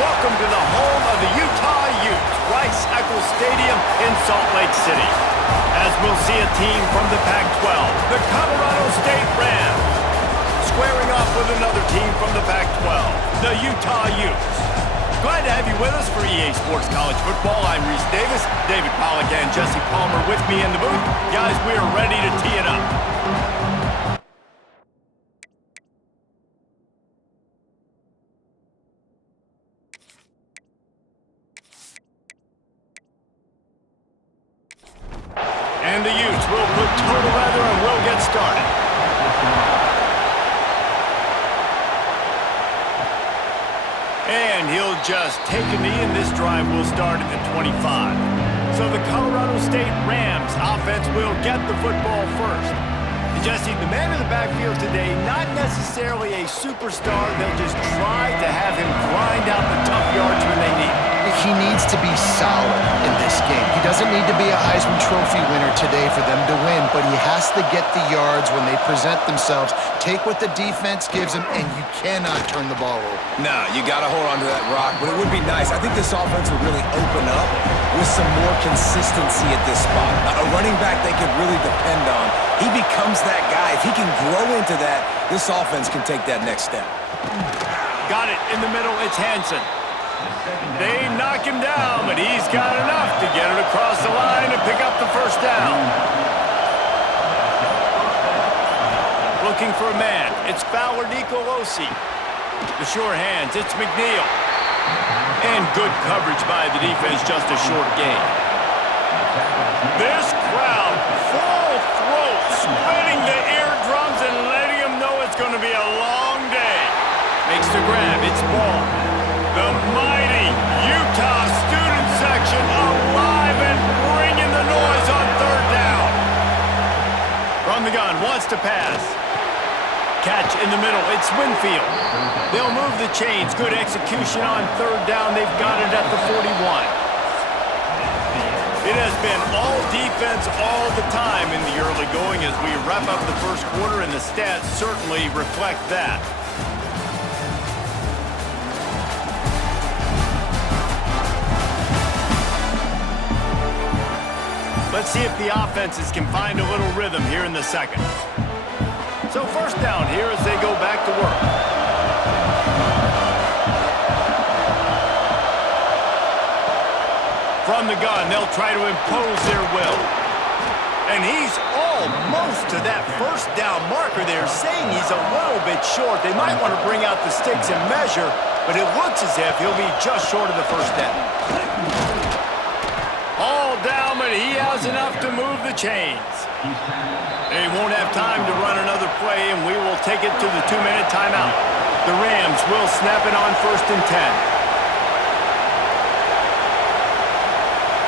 Welcome to the home of the Utah Utes, Rice-Eccles Stadium in Salt Lake City. As we'll see a team from the Pac-12, the Colorado State Rams, squaring off with another team from the Pac-12, the Utah Utes. Glad to have you with us for EA Sports College Football. I'm Reese Davis, David Pollack and Jesse Palmer with me in the booth. Guys, we are ready to tee it up. And the Utes will put total leather and we'll get started. And he'll just take a knee, and this drive will start at the 25. So the Colorado State Rams offense will get the football first. And Jesse, the man in the backfield today, not necessarily a superstar. They'll just try to have him grind out the tough yards when they need it. He needs to be solid in this game. He doesn't need to be a Heisman Trophy winner today for them to win, but he has to get the yards when they present themselves. Take what the defense gives him, and you cannot turn the ball over. No, you got to hold on to that rock, but it would be nice. I think this offense would really open up with some more consistency at this spot. A running back they could really depend on. He becomes that guy. If he can grow into that, this offense can take that next step. Got it in the middle. It's Hansen. They knock him down, but he's got enough to get it across the line and pick up the first down. Looking for a man. It's Fowler Nicolosi. The sure hands. It's McNeil. And good coverage by the defense, just a short gain. This crowd, full throat, splitting the eardrums and letting them know it's going to be a long day. Makes the grab. It's ball. The mighty Utah student section alive and bringing the noise on third down. From the gun, wants to pass. Catch in the middle, it's Winfield. They'll move the chains. Good execution on third down. They've got it at the 41. It has been all defense all the time in the early going as we wrap up the first quarter, and the stats certainly reflect that. Let's see if the offenses can find a little rhythm here in the second. So first down here as they go back to work. From the gun, they'll try to impose their will. And he's almost to that first down marker there, saying he's a little bit short. They might want to bring out the sticks and measure, but it looks as if he'll be just short of the first down. All down, but he has enough to move the chains. They won't have time to run another play, and we will take it to the 2-minute timeout. The Rams will snap it on 1st and 10.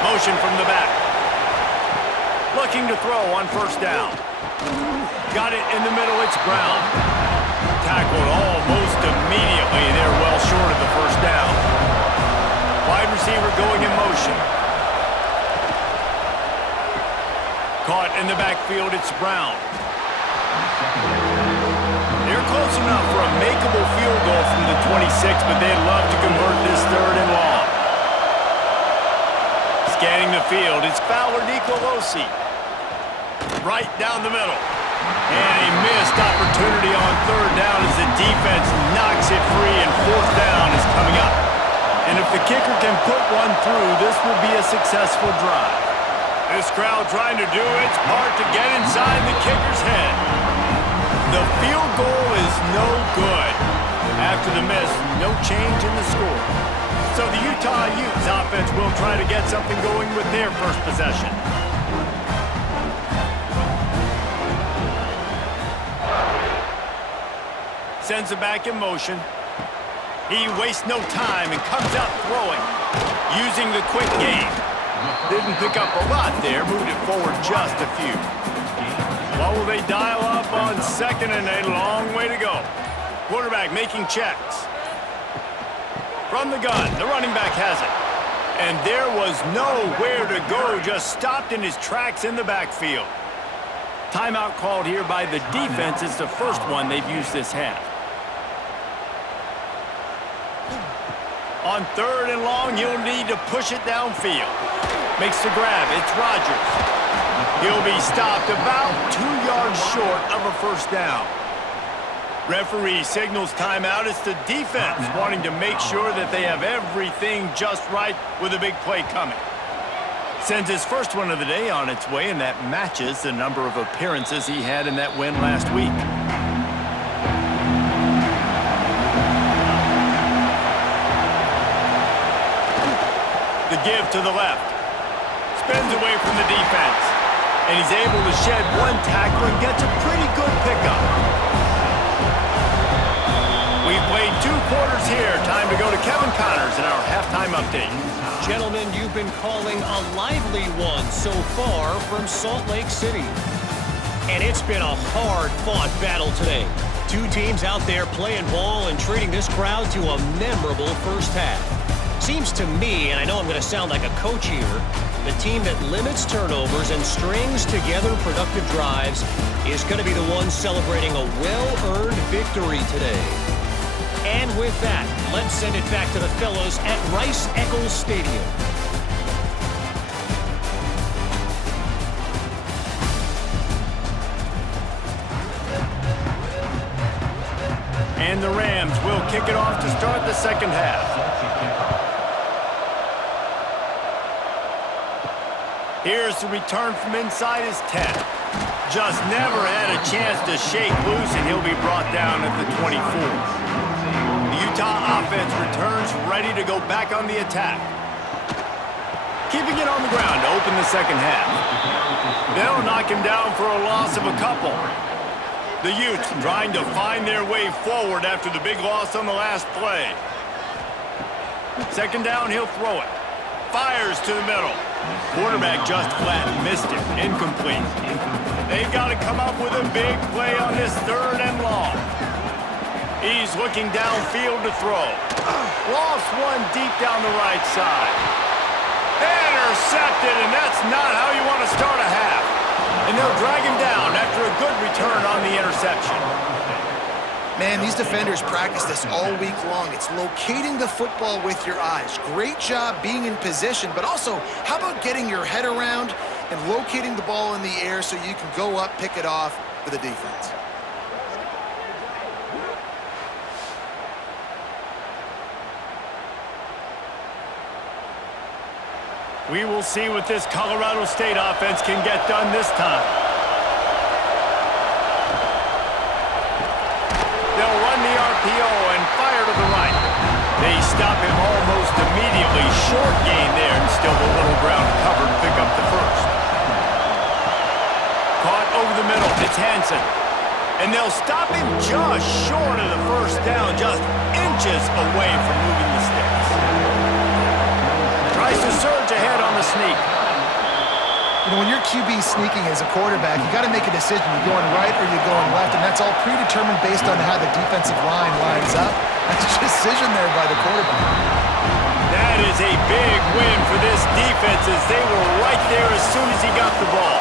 Motion from the back. Looking to throw on 1st down. Got it in the middle, it's Brown. Tackled almost immediately. They're well short of the first down. Wide receiver going in motion. Caught in the backfield, it's Brown. They're close enough for a makeable field goal from the 26, but they'd love to convert this 3rd and long. Scanning the field, it's Fowler Nicolosi. Right down the middle. And a missed opportunity on 3rd down as the defense knocks it free, and 4th down is coming up. And if the kicker can put one through, this will be a successful drive. This crowd trying to do its part to get inside the kicker's head. The field goal is no good. After the miss, no change in the score. So the Utah Utes offense will try to get something going with their first possession. Sends it back in motion. He wastes no time and comes out throwing, using the quick game. Didn't pick up a lot there, moved it forward just a few. What will they dial up on 2nd and a long way to go? Quarterback making checks. From the gun, the running back has it. And there was nowhere to go, just stopped in his tracks in the backfield. Timeout called here by the defense. It's the first one they've used this half. On 3rd and long, he'll need to push it downfield. Makes the grab. It's Rodgers. He'll be stopped about 2 yards short of a first down. Referee signals timeout. It's the defense wanting to make sure that they have everything just right with a big play coming. Sends his first one of the day on its way, and that matches the number of appearances he had in that win last week. The give to the left. Spins away from the defense. And he's able to shed one tackle and gets a pretty good pickup. We've played 2 quarters here. Time to go to Kevin Connors in our halftime update. Gentlemen, you've been calling a lively one so far from Salt Lake City. And it's been a hard-fought battle today. 2 teams out there playing ball and treating this crowd to a memorable first half. Seems to me, and I know I'm going to sound like a coach here, the team that limits turnovers and strings together productive drives is going to be the one celebrating a well-earned victory today. And with that, let's send it back to the fellows at Rice-Eccles Stadium. And the Rams will kick it off to start the second half. Here's the return from inside his 10. Just never had a chance to shake loose, and he'll be brought down at the 24. The Utah offense returns ready to go back on the attack. Keeping it on the ground to open the second half. They'll knock him down for a loss of a couple. The Utes trying to find their way forward after the big loss on the last play. Second down, he'll throw it. Fires to the middle. Quarterback just flat missed it. Incomplete. They've got to come up with a big play on this 3rd and long. He's looking downfield to throw. Lost one deep down the right side. Intercepted, and that's not how you want to start a half. And they'll drag him down after a good return on the interception. Man, these defenders practice this all week long. It's locating the football with your eyes. Great job being in position, but also, how about getting your head around and locating the ball in the air so you can go up, pick it off for the defense. We will see what this Colorado State offense can get done this time. They'll run the RPO and fire to the right. They stop him almost immediately. Short gain there, and still a little ground covered to pick up the first. Caught over the middle. It's Hansen. And they'll stop him just short of the first down, just inches away from moving the sticks. Tries to surge ahead on the sneak. You know, when your QB sneaking as a quarterback, you got to make a decision. You're going right or you're going left, and that's all predetermined based on how the defensive line lines up. That's a decision there by the quarterback. That is a big win for this defense, as they were right there as soon as he got the ball.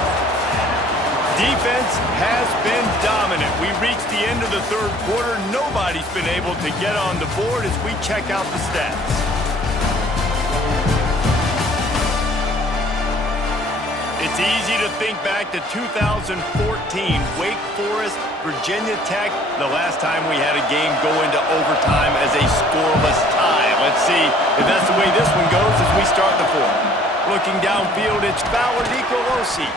Defense has been dominant. We reached the end of the 3rd quarter. Nobody's been able to get on the board as we check out the stats. It's easy to think back to 2014, Wake Forest, Virginia Tech, the last time we had a game go into overtime as a scoreless tie. Let's see if that's the way this one goes as we start the 4th. Looking downfield, it's Fowler Nicolosi.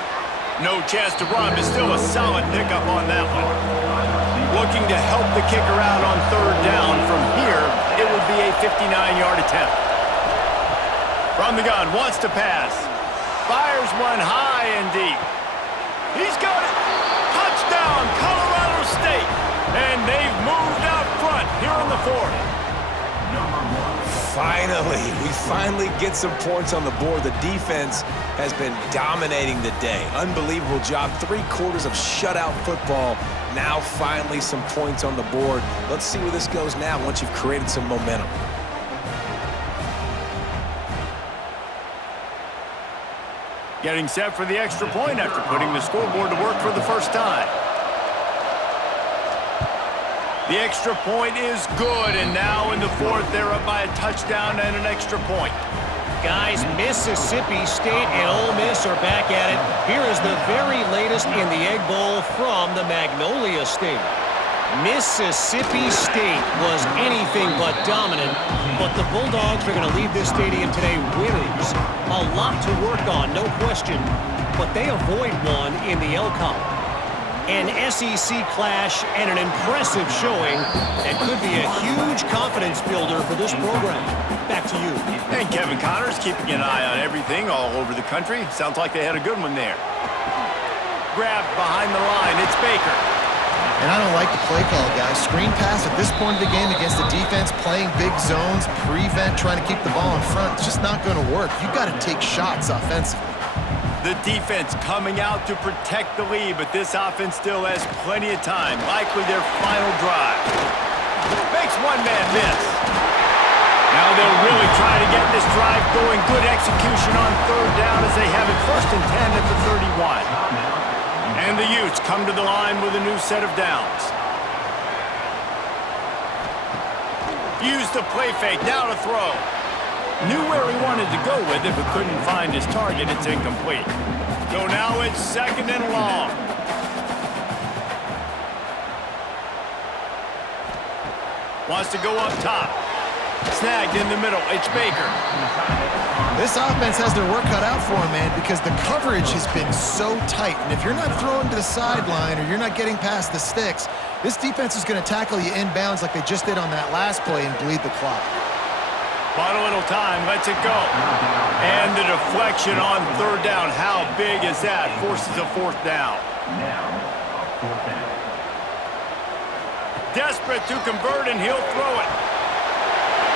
No chance to run, but still a solid pickup on that one. Looking to help the kicker out on 3rd down. From here, it would be a 59-yard attempt. From the gun, wants to pass. Fires one high and deep. He's got it. Touchdown, Colorado State. And they've moved out front here in the 4th. Finally, we finally get some points on the board. The defense has been dominating the day. Unbelievable job. 3 quarters of shutout football. Now finally some points on the board. Let's see where this goes now once you've created some momentum. Getting set for the extra point after putting the scoreboard to work for the first time. The extra point is good, and now in the fourth, they're up by a touchdown and an extra point. Guys, Mississippi State and Ole Miss are back at it. Here is the very latest in the Egg Bowl from the Magnolia State. Mississippi State was anything but dominant, but the Bulldogs are going to leave this stadium today winners. A lot to work on, no question, but they avoid one in the L-Cup. An SEC clash and an impressive showing that could be a huge confidence builder for this program. Back to you. And Kevin Connors keeping an eye on everything all over the country. Sounds like they had a good one there. Grabbed behind the line. It's Baker. And I don't like the play call, guys. Screen pass at this point of the game against the defense, playing big zones, prevent, trying to keep the ball in front. It's just not going to work. You've got to take shots offensively. The defense coming out to protect the lead, but this offense still has plenty of time. Likely their final drive. Makes one man miss. Now they'll really try to get this drive going. Good execution on third down as they have it 1st and 10 at the 31. And the Utes come to the line with a new set of downs. Use the play fake, now to throw. Knew where he wanted to go with it, but couldn't find his target. It's incomplete. So now it's 2nd and long. Wants to go up top. Snagged in the middle. It's Baker. This offense has their work cut out for them, man, because the coverage has been so tight. And if you're not throwing to the sideline or you're not getting past the sticks, this defense is going to tackle you inbounds like they just did on that last play and bleed the clock. Bought a little time, lets it go. And the deflection on third down. How big is that? Forces a 4th down. Desperate to convert, and he'll throw it.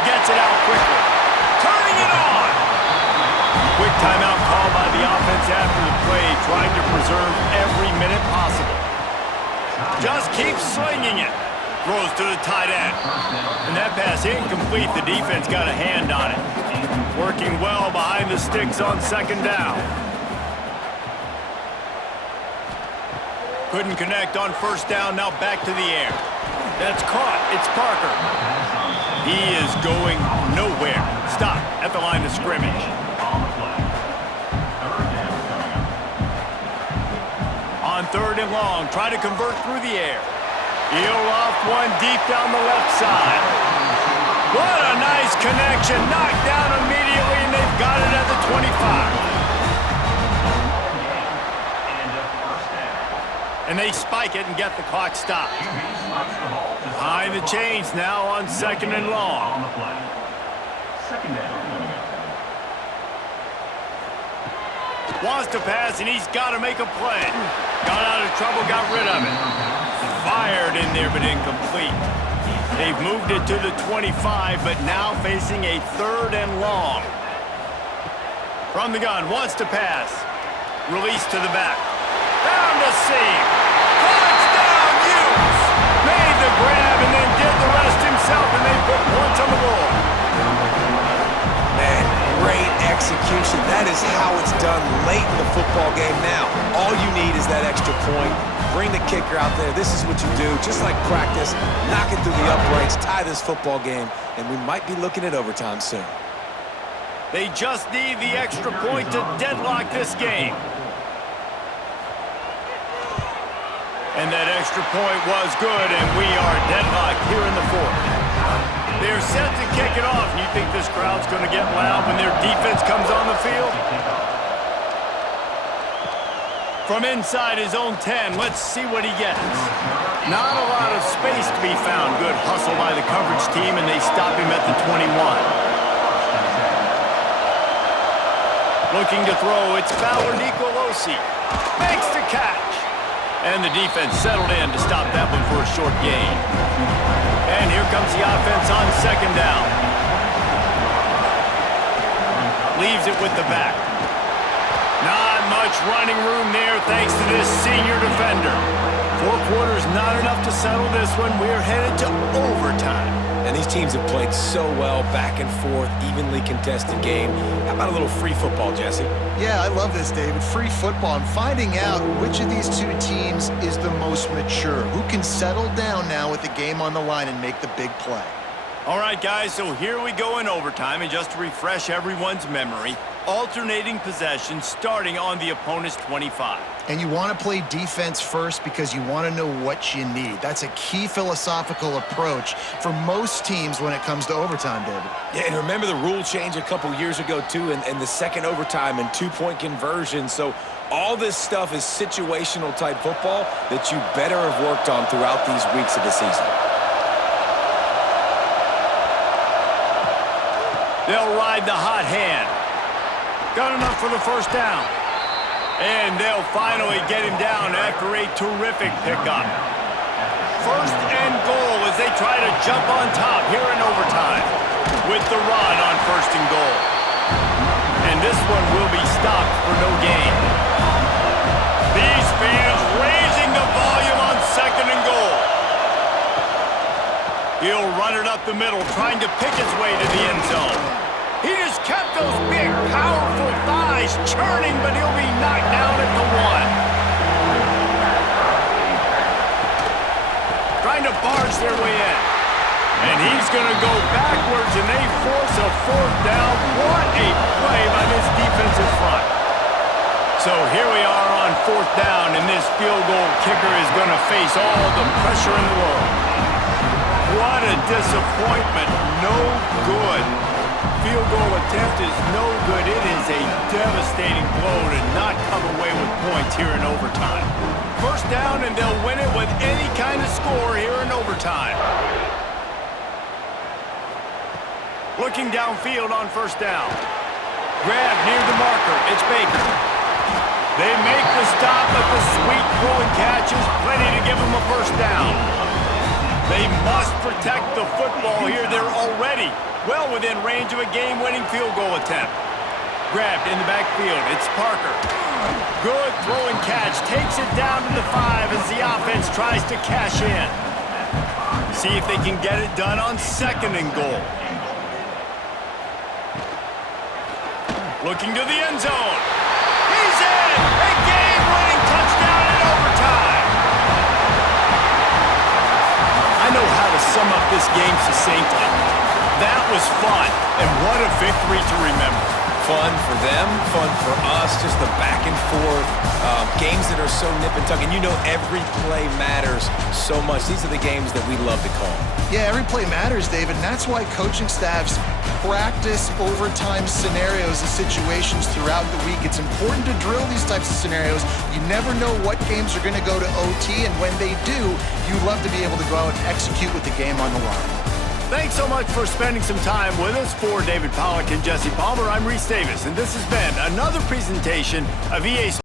Gets it out quickly. Turning it on. Quick timeout call by the offense after the play, trying to preserve every minute possible. Just keeps slinging it. Throws to the tight end. And that pass incomplete. The defense got a hand on it. Working well behind the sticks on 2nd down. Couldn't connect on 1st down. Now back to the air. That's caught. It's Parker. He is going nowhere. Stop at the line of scrimmage. On 3rd and long. Try to convert through the air. He'll off one deep down the left side. What a nice connection. Knocked down immediately, and they've got it at the 25. And they spike it and get the clock stopped. Behind the chains now on 2nd and long. Wants to pass, and he's got to make a play. Got out of trouble, got rid of it. Fired in there, but incomplete. They've moved it to the 25, but now facing a 3rd and long. From the gun, wants to pass. Release to the back. Found a seam. Touchdown, Utes! Made the grab and then did the rest himself, and they put points on the board. Man, great execution. That is how it's done late in the football game now. All you need is that extra point. Bring the kicker out there. This is what you do. Just like practice, knock it through the uprights, tie this football game, and we might be looking at overtime soon. They just need the extra point to deadlock this game. And that extra point was good, and we are deadlocked here in the 4th. They're set to kick it off. And you think this crowd's going to get loud when their defense comes on the field? From inside his own 10, let's see what he gets. Not a lot of space to be found. Good hustle by the coverage team, and they stop him at the 21. Looking to throw, it's Fowler Nicolosi. Makes the catch. And the defense settled in to stop that one for a short gain. And here comes the offense on 2nd down. Leaves it with the back. Not much running room there thanks to this senior defender. 4 quarters not enough to settle this one. We're headed to overtime. And these teams have played so well, back and forth, evenly contested game. How about a little free football, Jesse? Yeah, I love this, David. Free football. I'm finding out which of these two teams is the most mature, who can settle down now with the game on the line and make the big play. All right, guys, so here we go in overtime, and just to refresh everyone's memory, alternating possession starting on the opponent's 25. And you want to play defense first because you want to know what you need. That's a key philosophical approach for most teams when it comes to overtime, David. Yeah, and remember the rule change a couple years ago, too, and the second overtime and two-point conversion. So all this stuff is situational-type football that you better have worked on throughout these weeks of the season. They'll ride the hot hand. Got enough for the first down. And they'll finally get him down after a terrific pickup. First and goal as they try to jump on top here in overtime with the run on first and goal. And this one will be stopped for no gain. These fans raising the volume on second and goal. He'll run it up the middle, trying to pick his way to the end zone. He just kept those big, powerful thighs churning, but he'll be knocked down at the 1. Trying to barge their way in. And he's going to go backwards, and they force a fourth down. What a play by this defensive front. So here we are on fourth down, and this field goal kicker is going to face all the pressure in the world. What a disappointment. No good. Field goal attempt is no good. It is a devastating blow to not come away with points here in overtime. First down, and they'll win it with any kind of score here in overtime. Looking downfield on first down. Grab near the marker. It's Baker. They make the stop, but the sweet throwing catch is plenty to give them a first down. They must protect the football here. They're already well within range of a game-winning field goal attempt. Grabbed in the backfield. It's Parker. Good throwing catch. Takes it down to the 5 as the offense tries to cash in. See if they can get it done on second and goal. Looking to the end zone. He's in! A game-winning touchdown in overtime. I know how to sum up this game succinctly. That was fun, and what a victory to remember. Fun for them, fun for us, just the back and forth, games that are so nip and tuck, and you know every play matters so much. These are the games that we love to call. Yeah, every play matters, David, and that's why coaching staffs practice overtime scenarios and situations throughout the week. It's important to drill these types of scenarios. You never know what games are going to go to OT, and when they do, you love to be able to go out and execute with the game on the line. Thanks so much for spending some time with us. For David Pollack and Jesse Palmer, I'm Reese Davis, and this has been another presentation of EA Sports.